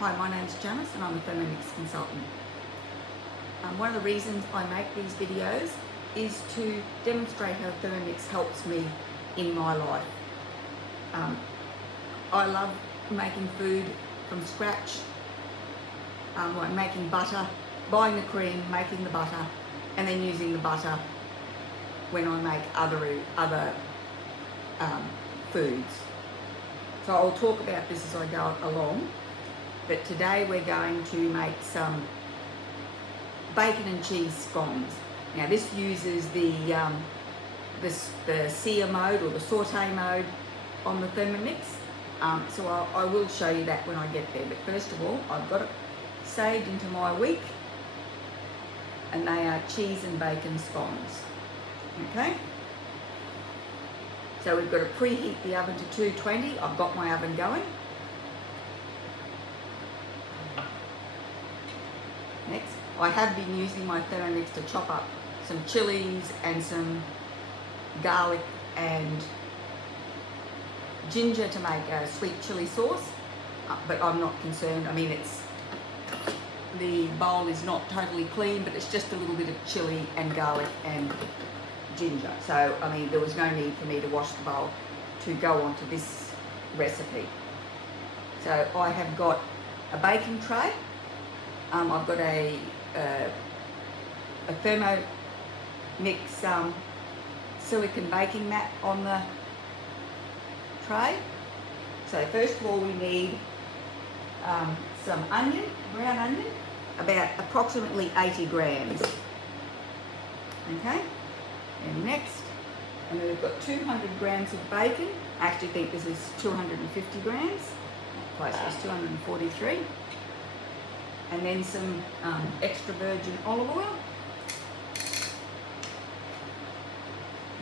Hi, my name's Janice and I'm a Thermomix consultant. One of the reasons I make these videos is to demonstrate how Thermomix helps me in my life. I love making food from scratch, like making butter, buying the cream, making the butter, and then using the butter when I make other foods. So I'll talk about this as I go along, but today we're going to make some bacon and cheese scones. Now this uses the sear mode or the saute mode on the Thermomix, so I will show you that when I get there. But first of all, I've got it saved into my week, and they are cheese and bacon scones. Okay, so we've got to preheat the oven to 220. I've got my oven going. Next, I have been using my Thermomix to chop up some chilies and some garlic and ginger to make a sweet chili sauce, but I'm not concerned. I mean, the bowl is not totally clean, but it's just a little bit of chili and garlic and ginger. So, I mean, there was no need for me to wash the bowl to go onto this recipe. So I have got a baking tray. I've got a Thermomix silicone baking mat on the tray. So first of all, we need some onion, brown onion, about approximately 80 grams. Okay, and next, and then we've got 200 grams of bacon. I actually think this is 250 grams. Close, it's 243. And then some extra virgin olive oil,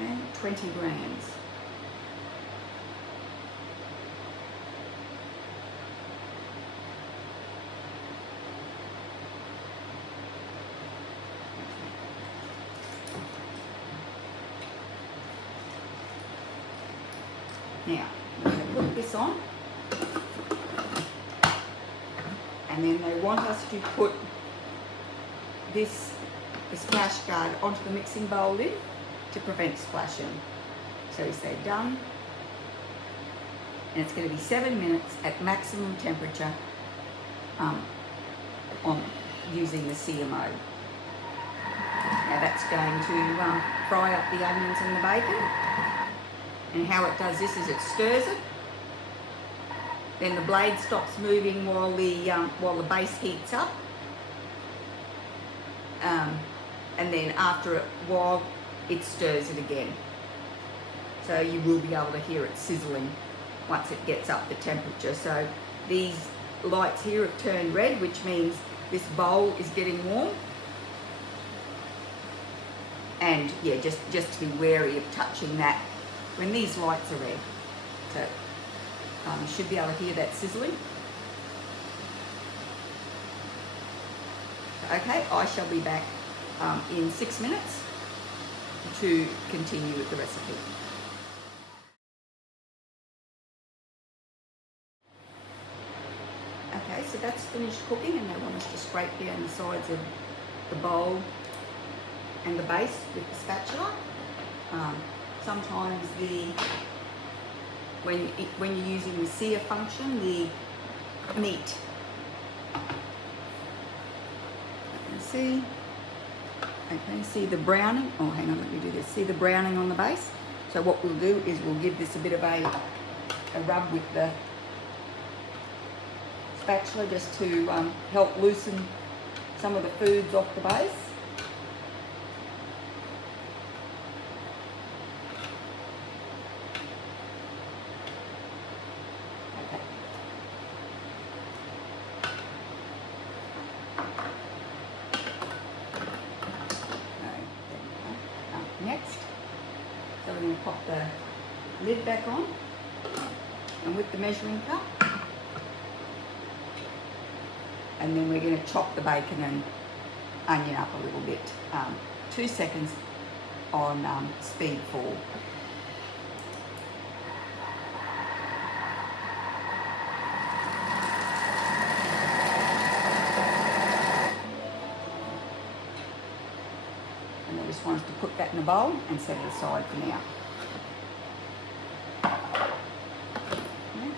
and 20 grams. Now, I'm going to put this on. And then they want us to put the splash guard onto the mixing bowl lid to prevent splashing. So we say done. And it's going to be 7 minutes at maximum temperature on using the sear mode. Now that's going to fry up the onions and the bacon. And how it does this is it stirs it. Then the blade stops moving while the base heats up, and then after a while it stirs it again. So you will be able to hear it sizzling once it gets up the temperature. So these lights here have turned red, which means this bowl is getting warm. And yeah, just to be wary of touching that when these lights are red. So you should be able to hear that sizzling. Okay, I shall be back in 6 minutes to continue with the recipe. Okay, so that's finished cooking, and they want us to scrape down the sides of the bowl and the base with the spatula. Sometimes when you're using the sear function, the meat. See the browning. Oh, hang on, let me do this. See the browning on the base? So what we'll do is we'll give this a bit of a rub with the spatula just to help loosen some of the foods off the base. Next, so we're going to pop the lid back on, and with the measuring cup, and then we're going to chop the bacon and onion up a little bit. 2 seconds on speed 4. put that in a bowl and set it aside for now. Okay.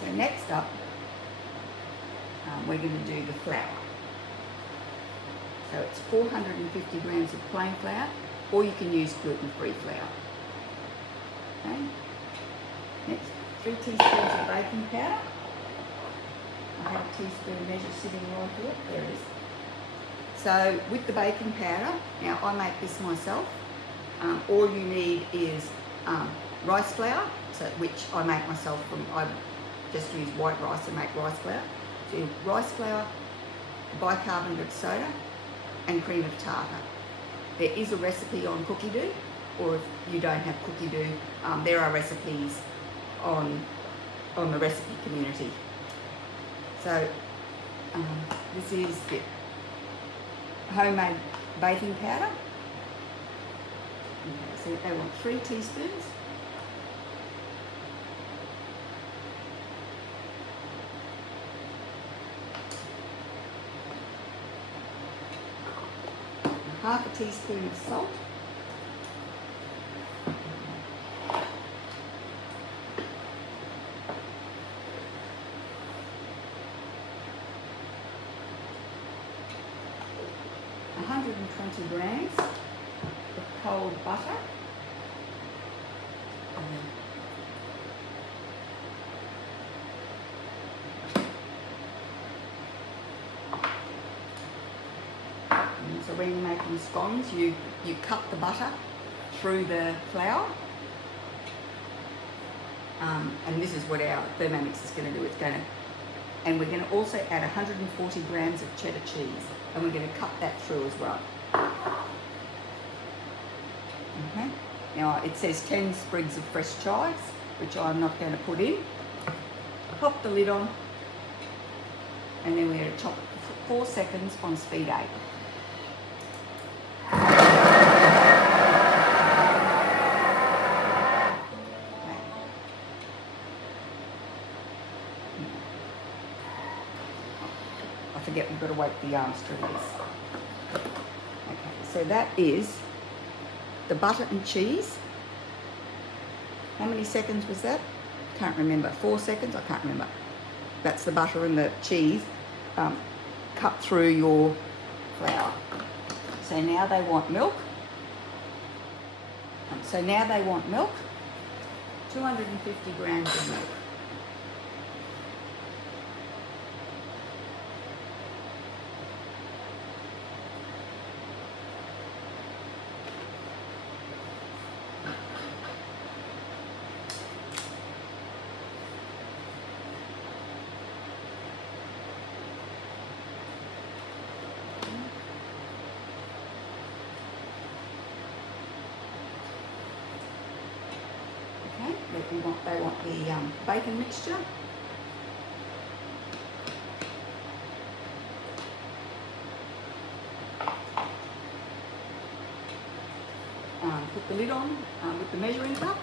So next up, we're going to do the flour. So it's 450 grams of plain flour, or you can use gluten-free flour. Okay. Next, 3 teaspoons of baking powder. I have a teaspoon measure sitting right here. There it is. So with the baking powder, now I make this myself. All you need is rice flour, so which I make myself from. I just use white rice and make rice flour. So rice flour, bicarbonate of soda, and cream of tartar. There is a recipe on cookie dough, or if you don't have cookie dough, there are recipes on the recipe community. So this is the homemade baking powder. Okay, so they want 3 teaspoons. Half a teaspoon of salt. $120 grams of cold butter. So when you're making scones, you cut the butter through the flour. And this is what our Thermomix is going to do. And we're going to also add 140 grams of cheddar cheese. And we're going to cut that through as well. Okay. Now it says 10 sprigs of fresh chives, which I'm not going to put in. Pop the lid on. And then we're going to chop it for 4 seconds on speed 8. I forget we've got to wait the arms through this. Okay, so that is the butter and cheese. How many seconds was that? Can't remember. 4 seconds? I can't remember. That's the butter and the cheese cut through your flour. So now they want milk. 250 grams of milk. They want the bacon mixture. Put the lid on with the measuring cup.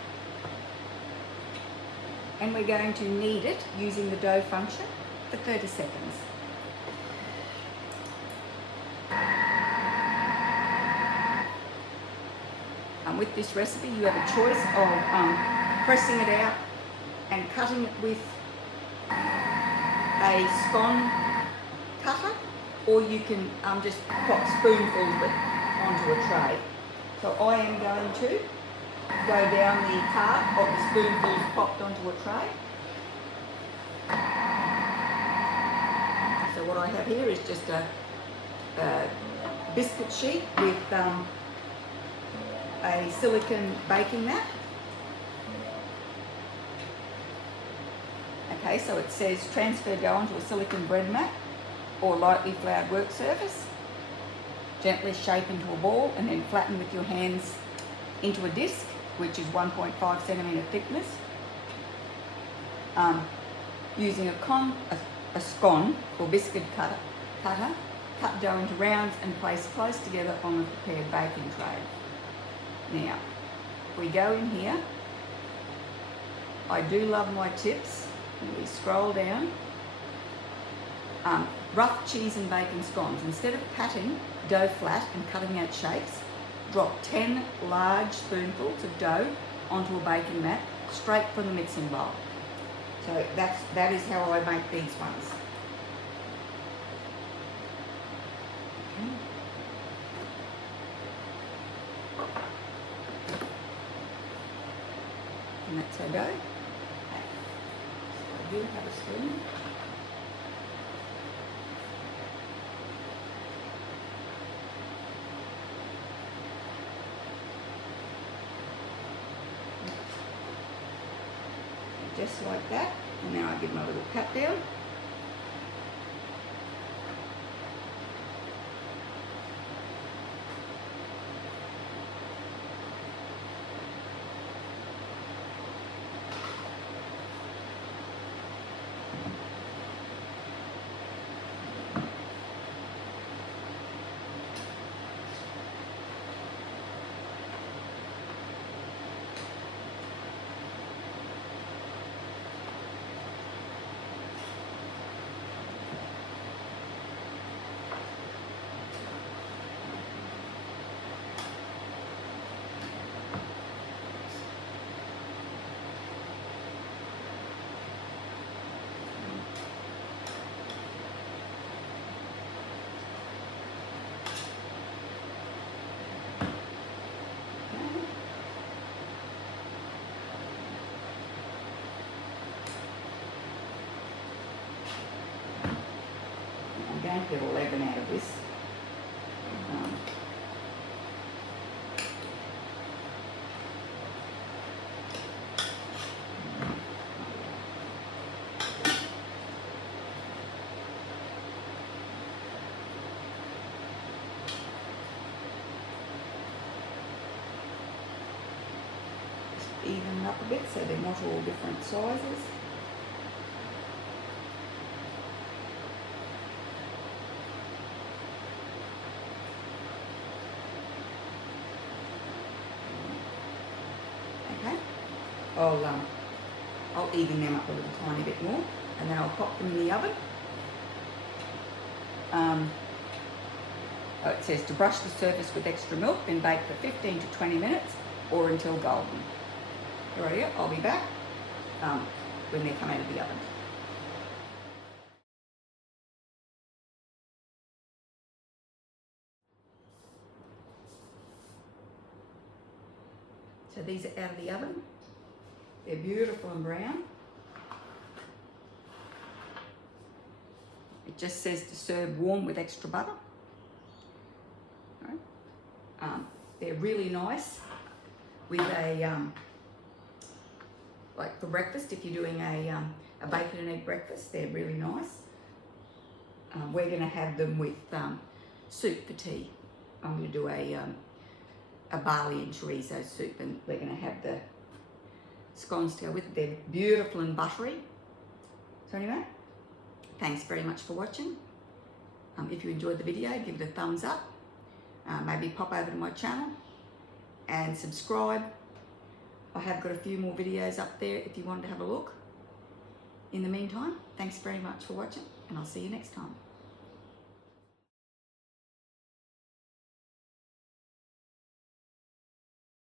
And we're going to knead it using the dough function for 30 seconds. With this recipe, you have a choice of pressing it out and cutting it with a scone cutter, or you can just pop spoonfuls of it onto a tray. So I am going to go down the cart of the spoonfuls popped onto a tray. So what I have here is just a biscuit sheet with a silicone baking mat. Okay, so it says transfer dough onto a silicone bread mat or lightly floured work surface. Gently shape into a ball and then flatten with your hands into a disc, which is 1.5 centimetre thickness. Using a scone or biscuit cutter, cut dough into rounds and place close together on the prepared baking tray. Now, we go in here. I do love my tips. We scroll down. Rough cheese and bacon scones. Instead of patting dough flat and cutting out shapes, drop 10 large spoonfuls of dough onto a baking mat straight from the mixing bowl. So that is how I make these ones. Okay. And that's our dough. Okay. So I do have a spoon. Just like that, and now I give them a little pat down. I'm going to get 11 out of this. Just even them up a bit so they're not all different sizes. Okay, I'll even them up a little tiny bit more, and then I'll pop them in the oven. It says to brush the surface with extra milk, then bake for 15 to 20 minutes or until golden. Alrighty, I'll be back when they come out of the oven. So these are out of the oven. They're beautiful and brown. It just says to serve warm with extra butter. Right. They're really nice with a, like for breakfast, if you're doing a bacon and egg breakfast, they're really nice. We're going to have them with soup for tea. I'm going to do a barley and chorizo soup, and we're going to have the scones to go with it. They're beautiful and buttery. So anyway, thanks very much for watching. If you enjoyed the video, give it a thumbs up. Maybe pop over to my channel and subscribe. I have got a few more videos up there if you wanted to have a look. In the meantime, thanks very much for watching, and I'll see you next time.